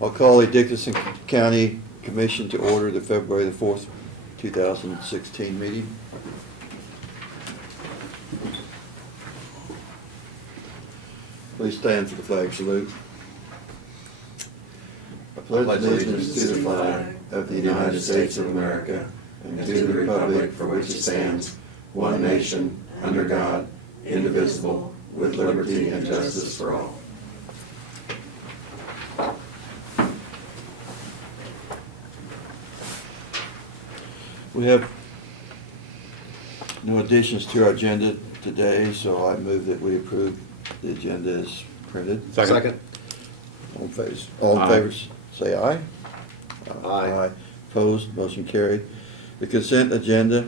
I'll call the Dickinson County Commission to order the February the 4th, 2016 meeting. Please stand for the flag salute. I pledge allegiance to the flag of the United States of America and to the republic for which it stands, one nation, under God, indivisible, with liberty and justice for all. We have no additions to our agenda today, so I move that we approve the agenda as printed. Second. All in favor, say aye. Aye. Opposed, motion carried. The consent agenda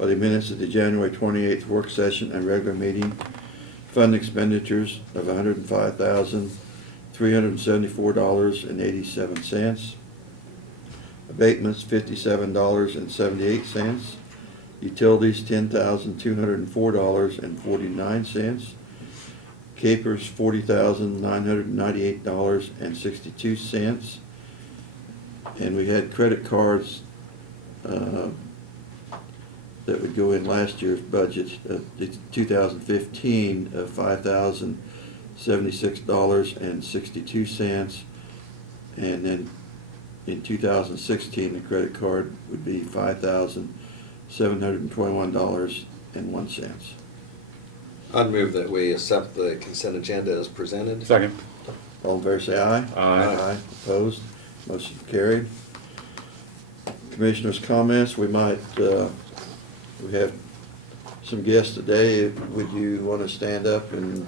are the minutes of the January 28th work session and regular meeting. Fund expenditures of $105,374.87. Abatements, $57.78. Utilities, $10,204.49. Capers, $40,998.62. And we had credit cards that would go in last year's budget, 2015, of $5,076.62. And then in 2016, the credit card would be $5,721.01. I'd move that we accept the consent agenda as presented. Second. All in favor say aye. Aye. Opposed? Motion carried. Commissioners' comments, we have some guests today. Would you want to stand up and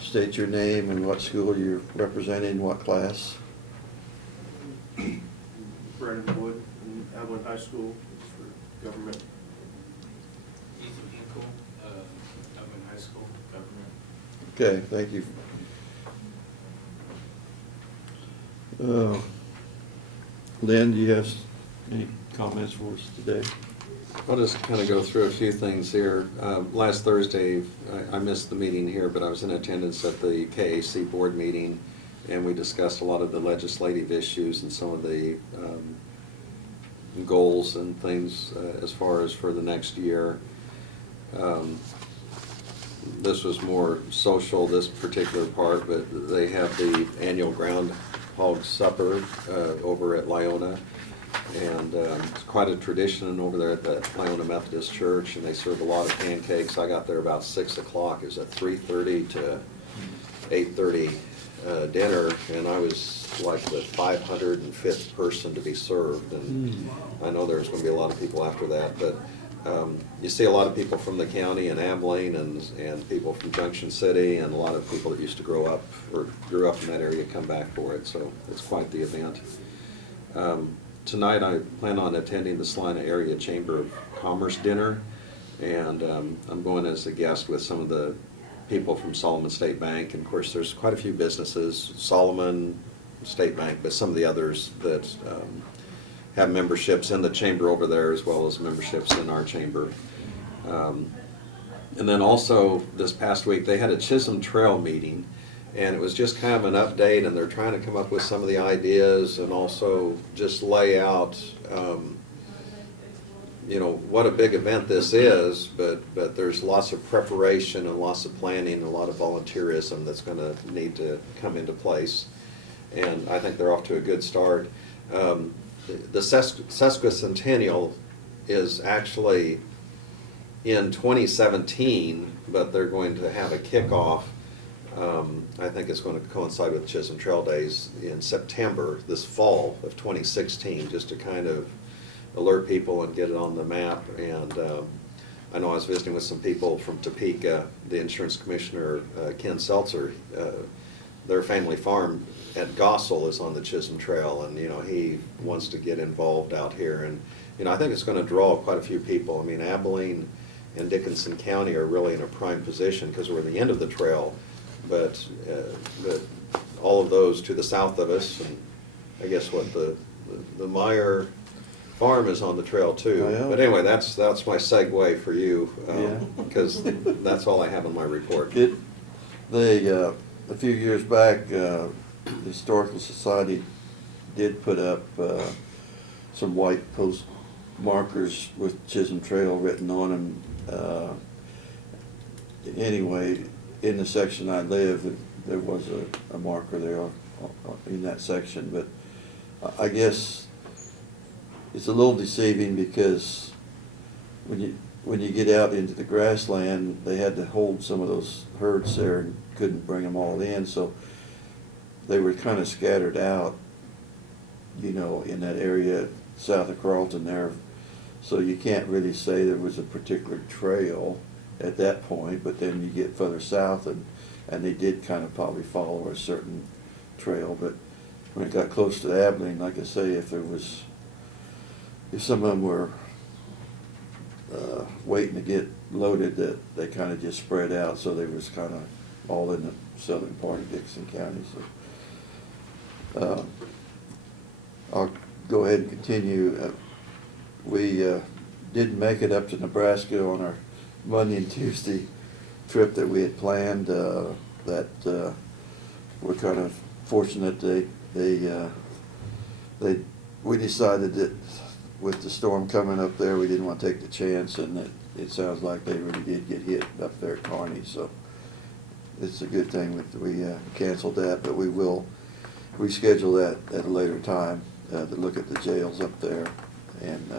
state your name and what school you're representing, what class? Brandon Wood in Abilene High School for government. Ethan Hinkle, Abilene High School, government. Okay, thank you. Lynn, do you have any comments for us today? I'll just kind of go through a few things here. Last Thursday, I missed the meeting here, but I was in attendance at the KAC board meeting, and we discussed a lot of the legislative issues and some of the goals and things as far as for the next year. This was more social, this particular part, but they have the annual Groundhog Supper over at Lyona. And it's quite a tradition over there at the Lyona Methodist Church, and they serve a lot of pancakes. I got there about 6 o'clock. It was a 3:30 to 8:30 dinner, and I was like the 505th person to be served. And I know there's going to be a lot of people after that, but you see a lot of people from the county and Abilene and people from Junction City, and a lot of people that used to grow up or grew up in that area come back for it, so it's quite the event. Tonight I plan on attending the Salina Area Chamber of Commerce dinner, and I'm going as a guest with some of the people from Solomon State Bank, and of course there's quite a few businesses, Solomon State Bank, but some of the others that have memberships in the chamber over there as well as memberships in our chamber. And then also this past week they had a Chisholm Trail meeting, and it was just kind of an update, and they're trying to come up with some of the ideas and also just lay out what a big event this is, but there's lots of preparation and lots of planning and a lot of volunteerism that's going to need to come into place, and I think they're off to a good start. The sesquicentennial is actually in 2017, but they're going to have a kickoff. I think it's going to coincide with Chisholm Trail Days in September, this fall of 2016, just to kind of alert people and get it on the map. And I know I was visiting with some people from Topeka, the insurance commissioner, Ken Seltzer. Their family farm at Gossel is on the Chisholm Trail, and he wants to get involved out here. And I think it's going to draw quite a few people. I mean, Abilene and Dickinson County are really in a prime position because we're at the end of the trail, but all of those to the south of us, and I guess what the Meyer farm is on the trail too. Well. But anyway, that's my segue for you, Yeah. because that's all I have in my report. A few years back, the Historical Society did put up some white post markers with Chisholm Trail written on them. Anyway, in the section I live, there was a marker there in that section, but I guess it's a little deceiving because when you get out into the grassland, they had to hold some of those herds there and couldn't bring them all in, so they were kind of scattered out, in that area south of Carlton there. So you can't really say there was a particular trail at that point, but then you get further south and they did kind of probably follow a certain trail. But when it got close to Abilene, like I say, if some of them were waiting to get loaded, that they kind of just spread out, so they was kind of all in the southern part of Dixon County. So I'll go ahead and continue. We didn't make it up to Nebraska on our Monday and Tuesday trip that we had planned. We're kind of fortunate we decided that with the storm coming up there, we didn't want to take the chance, and it sounds like they really did get hit up there at Kearney. So it's a good thing that we canceled that, but we will reschedule that at a later time to look at the jails up there. And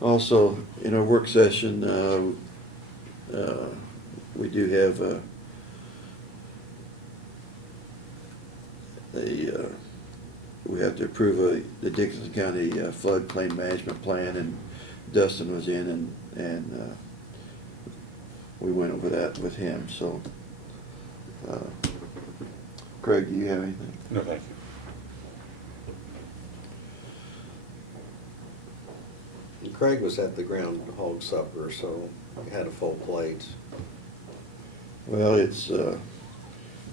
also, in our work session, we do have we have to approve the Dixon County floodplain management plan, and Dustin was in, and we went over that with him. So, Craig, do you have anything? No, thank you. Craig was at the groundhog supper, so he had a full plate. Well, it's,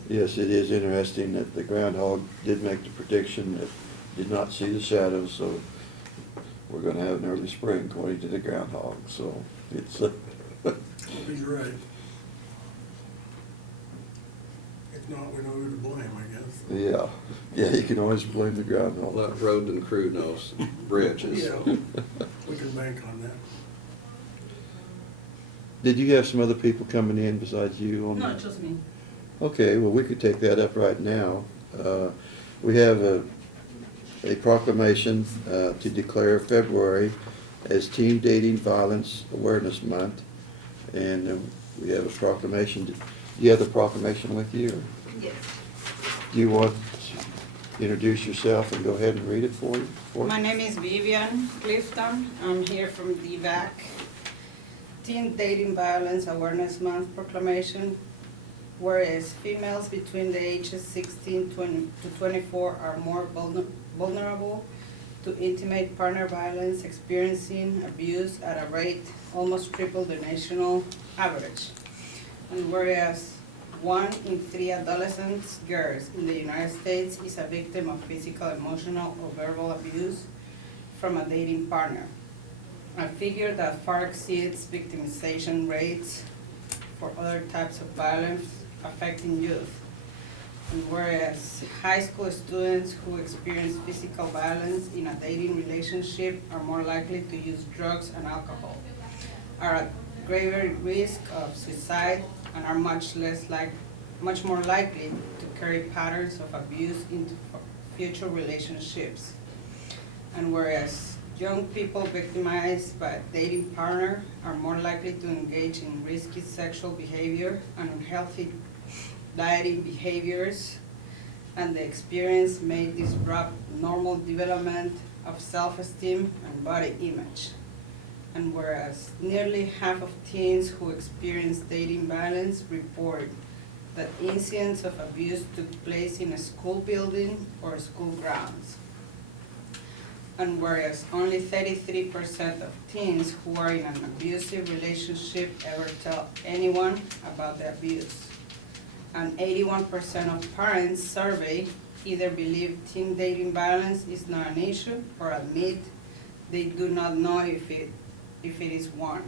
yes, it is interesting that the groundhog did make the prediction that did not see the shadows, so we're gonna have an early spring according to the groundhog, so it's, He's right. If not, we know who to blame, I guess. yeah, you can always blame the groundhog. Let road and crew knows bridges. Yeah, we can bank on that. Did you have some other people coming in besides you on No, that? just me. Okay, well, we could take that up right now. We have a proclamation to declare February as Teen Dating Violence Awareness Month. And we have a proclamation. Do you have the proclamation with you? Or Yes. do you want to introduce yourself and go ahead and read it for you? My name is Vivian Clifton. I'm here from DVAC. Teen Dating Violence Awareness Month proclamation. Whereas females between the ages 16 to 24 are more vulnerable to intimate partner violence, experiencing abuse at a rate almost triple the national average. And whereas 1 in 3 adolescent girls in the United States is a victim of physical, emotional, or verbal abuse from a dating partner, a figure that far exceeds victimization rates for other types of violence affecting youth. And whereas high school students who experience physical violence in a dating relationship are more likely to use drugs and alcohol, are at greater risk of suicide, and are much more likely to carry patterns of abuse into future relationships. And whereas young people victimized by a dating partner are more likely to engage in risky sexual behavior and unhealthy dieting behaviors, and the experience may disrupt normal development of self-esteem and body image. And whereas nearly half of teens who experience dating violence report that incidents of abuse took place in a school building or school grounds. And whereas only 33% of teens who are in an abusive relationship ever tell anyone about the abuse. And 81% of parents surveyed either believe teen dating violence is not an issue or admit they do not know if it is one.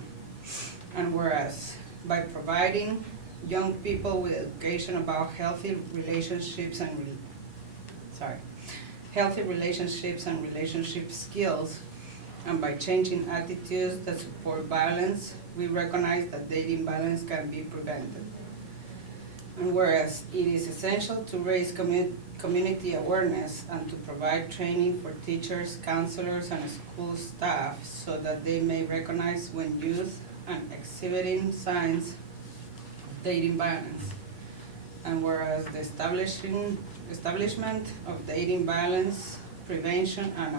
And whereas by providing young people with education about healthy relationships and relationship skills, and by changing attitudes that support violence, we recognize that dating violence can be prevented. And whereas it is essential to raise community awareness and to provide training for teachers, counselors, and school staff so that they may recognize when youth are exhibiting signs of dating violence. And whereas the establishment of dating violence prevention and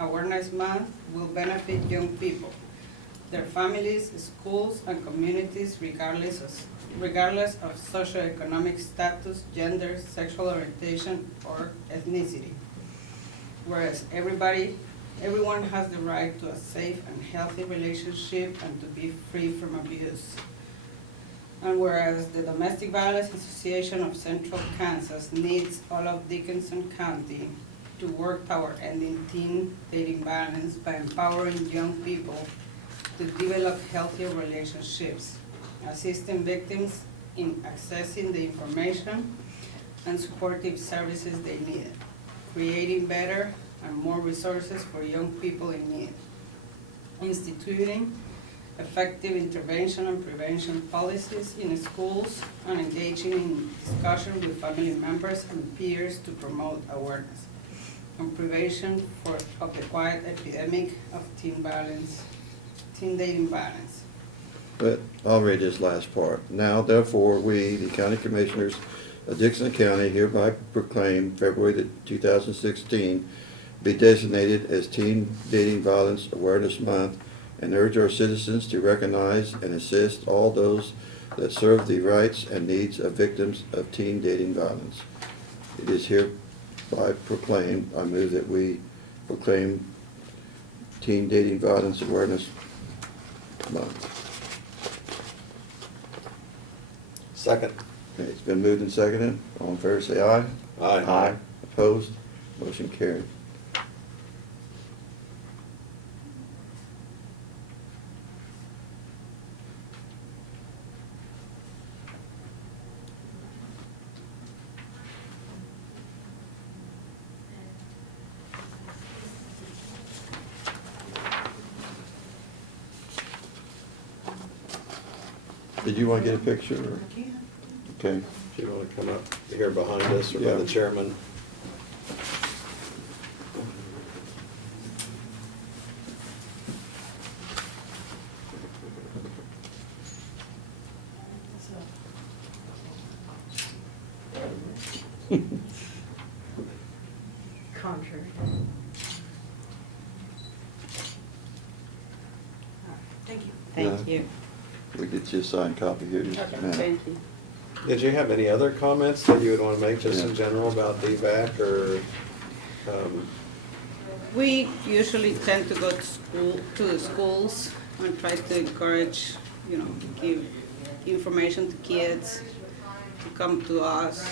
awareness month will benefit young people, their families, schools, and communities regardless of socioeconomic status, gender, sexual orientation, or ethnicity. Whereas everyone has the right to a safe and healthy relationship and to be free from abuse. And whereas the Domestic Violence Association of Central Kansas needs all of Dickinson County to work toward ending teen dating violence by empowering young people to develop healthier relationships, assisting victims in accessing the information and supportive services they need, creating better and more resources for young people in need, instituting effective intervention and prevention policies in schools, and engaging in discussion with family members and peers to promote awareness and prevention of the quiet epidemic of teen dating violence. But I'll read this last part. Now therefore, we, the county commissioners of Dixon County, hereby proclaim February 2016 be designated as Teen Dating Violence Awareness Month, and urge our citizens to recognize and assist all those that serve the rights and needs of victims of teen dating violence. It is hereby proclaimed. I move that we proclaim Teen Dating Violence Awareness Month. Second. Okay, it's been moved and seconded. All in favor say aye. Aye. Opposed? Motion carried. Did you want to get a picture? Or? Okay. If you want to come up here behind us or by Yeah. the chairman. Contrary. Thank you. Thank you. We get you a signed copy here just Okay, now. thank you. Did you have any other comments that you would want to make just in Yeah. general about DVAC or? We usually tend to go to the schools and try to encourage, give information to kids to come to us.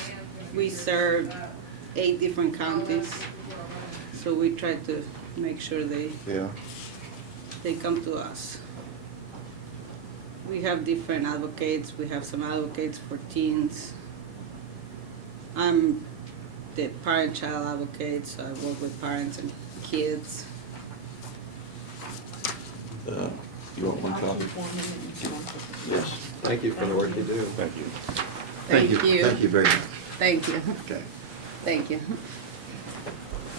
We serve 8 different counties, so we try to make sure they come to us. We have different advocates. We have some advocates for teens. I'm the parent-child advocate, so I work with parents and kids. You want one copy? Yes. Thank you for the work you do. Thank you. Thank you. Thank you very much. Thank you. Okay. Thank you.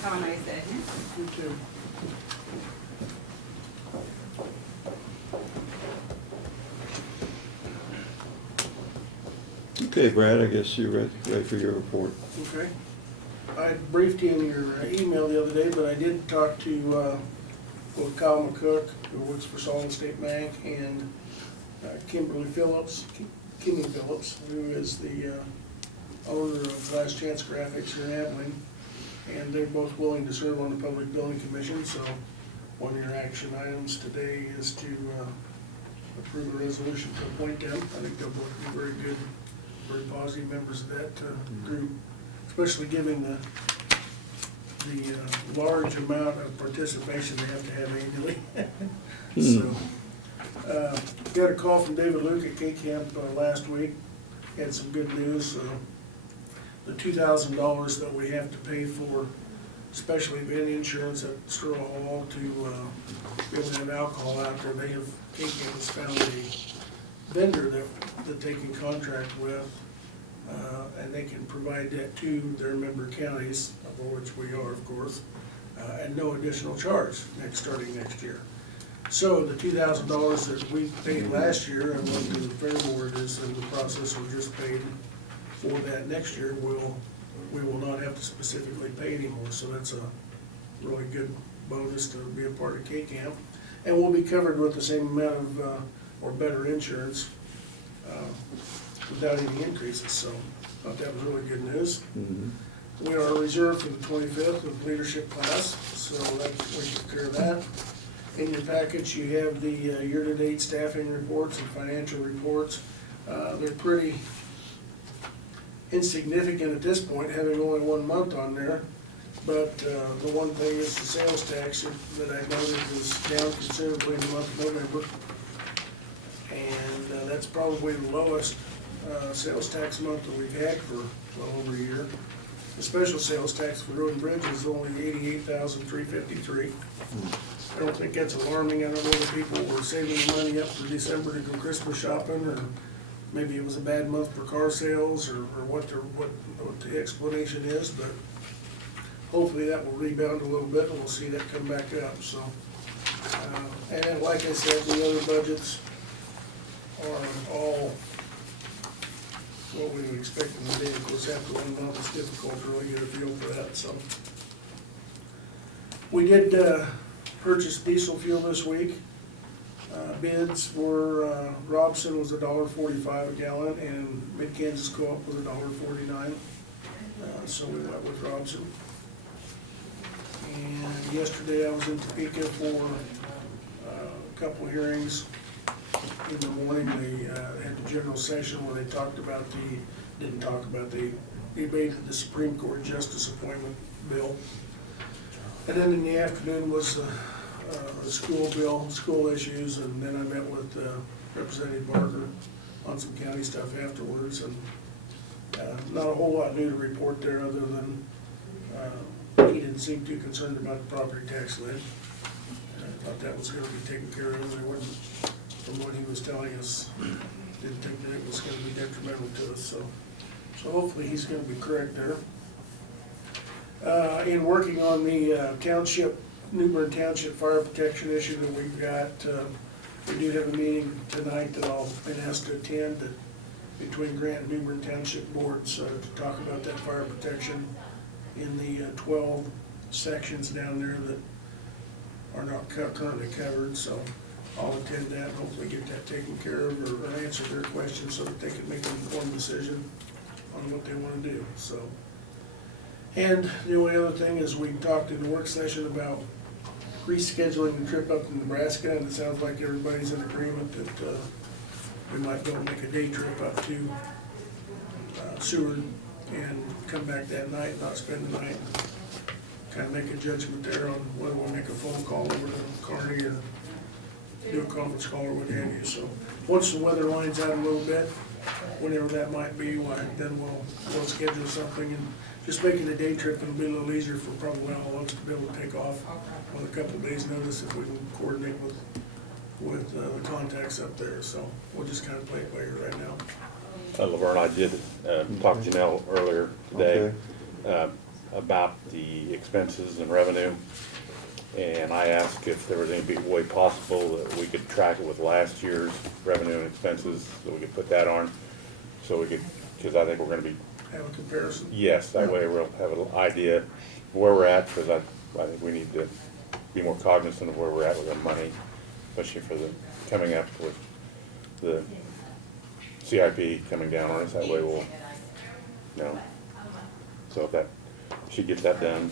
Have a nice day. You too. Okay, Brad, I guess you're ready for your report. Okay. I briefed you in your email the other day, but I did talk to both Kyle McCook, who works for Solid State Bank, and Kimmy Phillips, who is the owner of Last Chance Graphics here in Abilene. And they're both willing to serve on the Public Building Commission, so one of your action items today is to approve a resolution to appoint them. I think they'll both be very good, very positive members of that group, especially given the the large amount of participation they have to have annually. So, got a call from David Luke at K-Camp last week, had some good news. The $2,000 that we have to pay for special event insurance at Sterling Hall to be able to have alcohol out there, K-Camp has found a vendor that they can contract with, and they can provide that to their member counties, of which we are, of course, and no additional charge starting next year. So the $2,000 that we paid last year and what the fair board is in the process of just paid for that next year, we will not have to specifically pay anymore. So that's a really good bonus to be a part of K-Camp. And we'll be covered with the same amount of, or better insurance without any increases. So I thought that was really good news. We are reserved for the 25th with leadership class, so we took care of that. In your package, you have the year-to-date staffing reports and financial reports. They're pretty insignificant at this point, having only 1 month on there. But the one thing is the sales tax that I noted is down considerably in the month of November. And that's probably the lowest sales tax month that we've had for well over a year. The special sales tax for road and bridge is only $88,353. I don't think that's alarming. I don't know if people were saving money up for December to go Christmas shopping, or maybe it was a bad month for car sales, or what the explanation is, but hopefully that will rebound a little bit and we'll see that come back up. So, and then, like I said, the other budgets are all what we would expect in the day. Of course, after 1 month, it's difficult to really get a feel for that. So, we did purchase diesel fuel this week. Bids were, Robson was $1.45 a gallon, and Mid-Kansas Co-op was $1.49. So we went with Robson. And yesterday I was in Topeka for a couple hearings. In the morning, they had the general session where they debated the Supreme Court Justice Appointment Bill. And then in the afternoon was the school bill, school issues, and then I met with Representative Barker on some county stuff afterwards. And not a whole lot new to report there, other than he didn't seem too concerned about the property tax lid. I thought that was going to be taken care of. They wasn't, from what he was telling us, didn't think that it was going to be detrimental to us. So hopefully he's going to be correct there. In working on the New Bern Township fire protection issue that we've got, we do have a meeting tonight that I've been asked to attend between Grant and New Bern Township boards to talk about that fire protection in the 12 sections down there that are not currently covered. So I'll attend that and hopefully get that taken care of, or answer their questions so that they can make an informed decision on what they want to do. So, and the only other thing is we talked in the work session about rescheduling the trip up to Nebraska, and it sounds like everybody's in agreement that we might go and make a day trip up to Seward and come back that night, not spend the night, kind of make a judgment there on whether we'll make a phone call over to Kearney or do a conference call or what have you. So once the weather lines out a little bit, whenever that might be, then we'll schedule something. And just making a day trip, it'll be a little easier for probably all of us to be able to take off with a couple of days' notice if we can coordinate with the contacts up there. So we'll just kind of play it by ear right now. Laverne, I did talk to Janelle earlier today about the expenses and revenue, and I asked if there was any way possible that we could track it with last year's revenue and expenses, that we could put that on, so we could, because I think we're going to be Have a comparison. Yes, that way we'll have an idea of where we're at, because I think we need to be more cognizant of where we're at with our money, especially for the coming up with the CIP coming down on us. That way we'll, you know, so if that, she gets that done,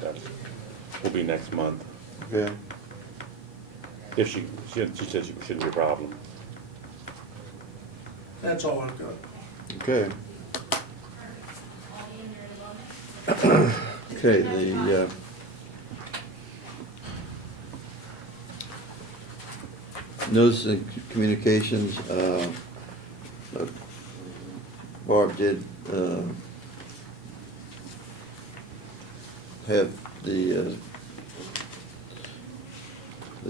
that will be next month. Okay. If she said she shouldn't be a problem. That's all I've got. Okay. Okay, the, notice and communications, Barb did, have the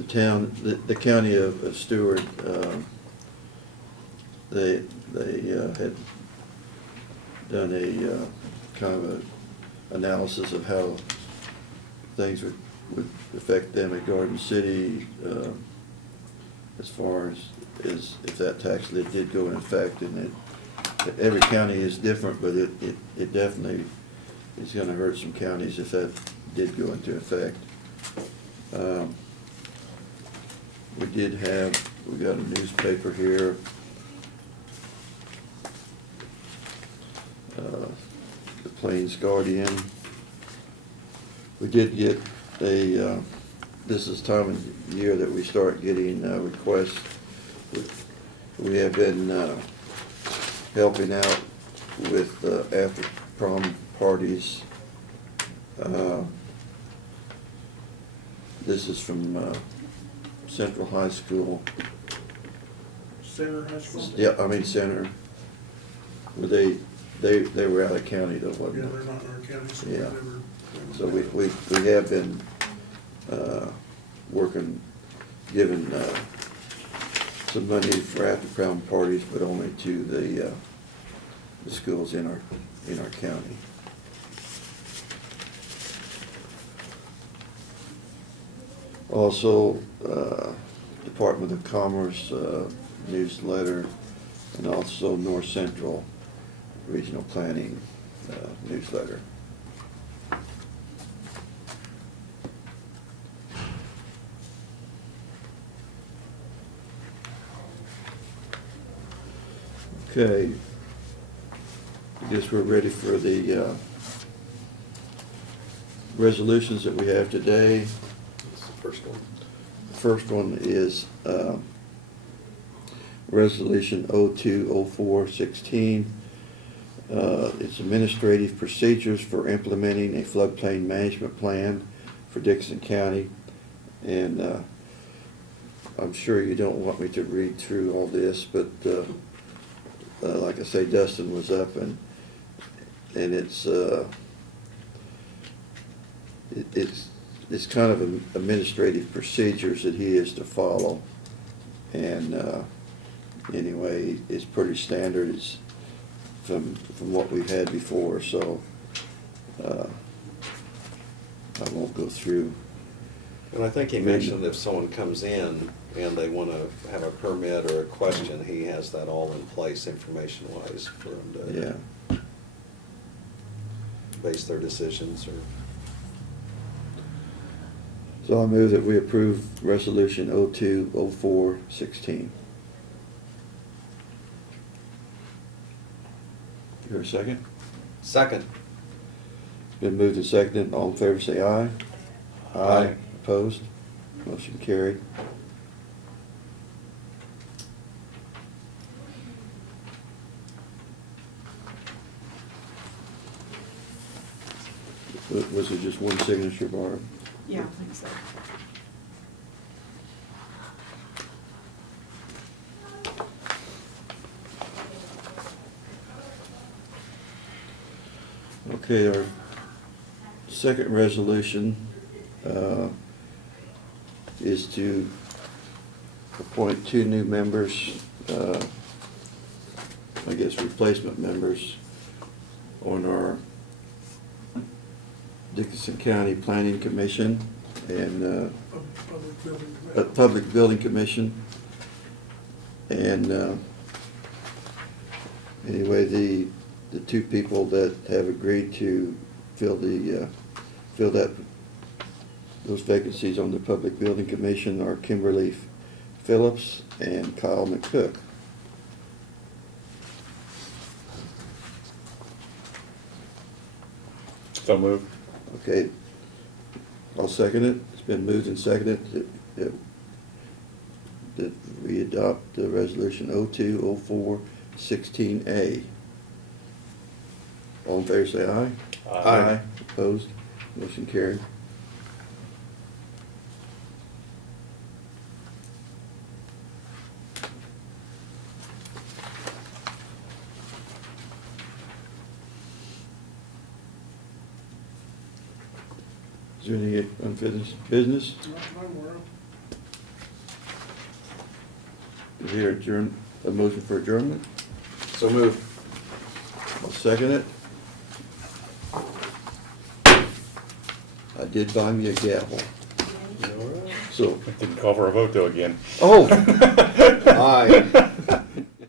town, the county of Stewart, they had done a kind of a analysis of how things would affect them at Garden City, as far as if that tax lid did go in effect. And every county is different, but it definitely is gonna hurt some counties if that did go into effect. We got a newspaper here. The Plains Guardian. We did get this is time of year that we start getting requests. We have been helping out with after prom parties. This is from Central High School. Center High School? Yeah, I mean Center. Where they were out of county though, wasn't Yeah, it? they're not in our county, so Yeah. they were. So we have been working, giving some money for after prom parties, but only to the schools in our county. Also, Department of Commerce newsletter, and also North Central Regional Planning newsletter. Okay, I guess we're ready for the resolutions that we have today. That's the first one. The first one is Resolution 020416. It's administrative procedures for implementing a floodplain management plan for Dixon County. And I'm sure you don't want me to read through all this, but like I say, Dustin was up and it's kind of administrative procedures that he is to follow. And anyway, it's pretty standard. It's from what we've had before, so I won't go through. And I think he mentioned if someone comes in and they want to have a permit or a question, he has that all in place information-wise for them to Yeah. base their decisions or. So I move that we approve Resolution 020416. You hear a second? Second. Been moved and seconded. All in favor say aye. Aye. Opposed? Motion carried. Was it just one signature, Barb? Yeah, I think so. Okay, our second resolution is to appoint 2 new members, I guess replacement members, on our Dickinson County Planning Commission and Public Building Committee. Public Building Commission. And anyway, the 2 people that have agreed to fill those vacancies on the Public Building Commission are Kimberly Phillips and Kyle McCook. So moved. Okay, I'll second it. It's been moved and seconded that we adopt the resolution 020416A. All in favor say aye. Aye. Opposed? Motion carried. Is there any unfinished business? Not that I'm aware of. Is there a motion for adjournment? So moved. I'll second it. I did buy me a gavel, so, Didn't call for a vote though again. oh, Aye.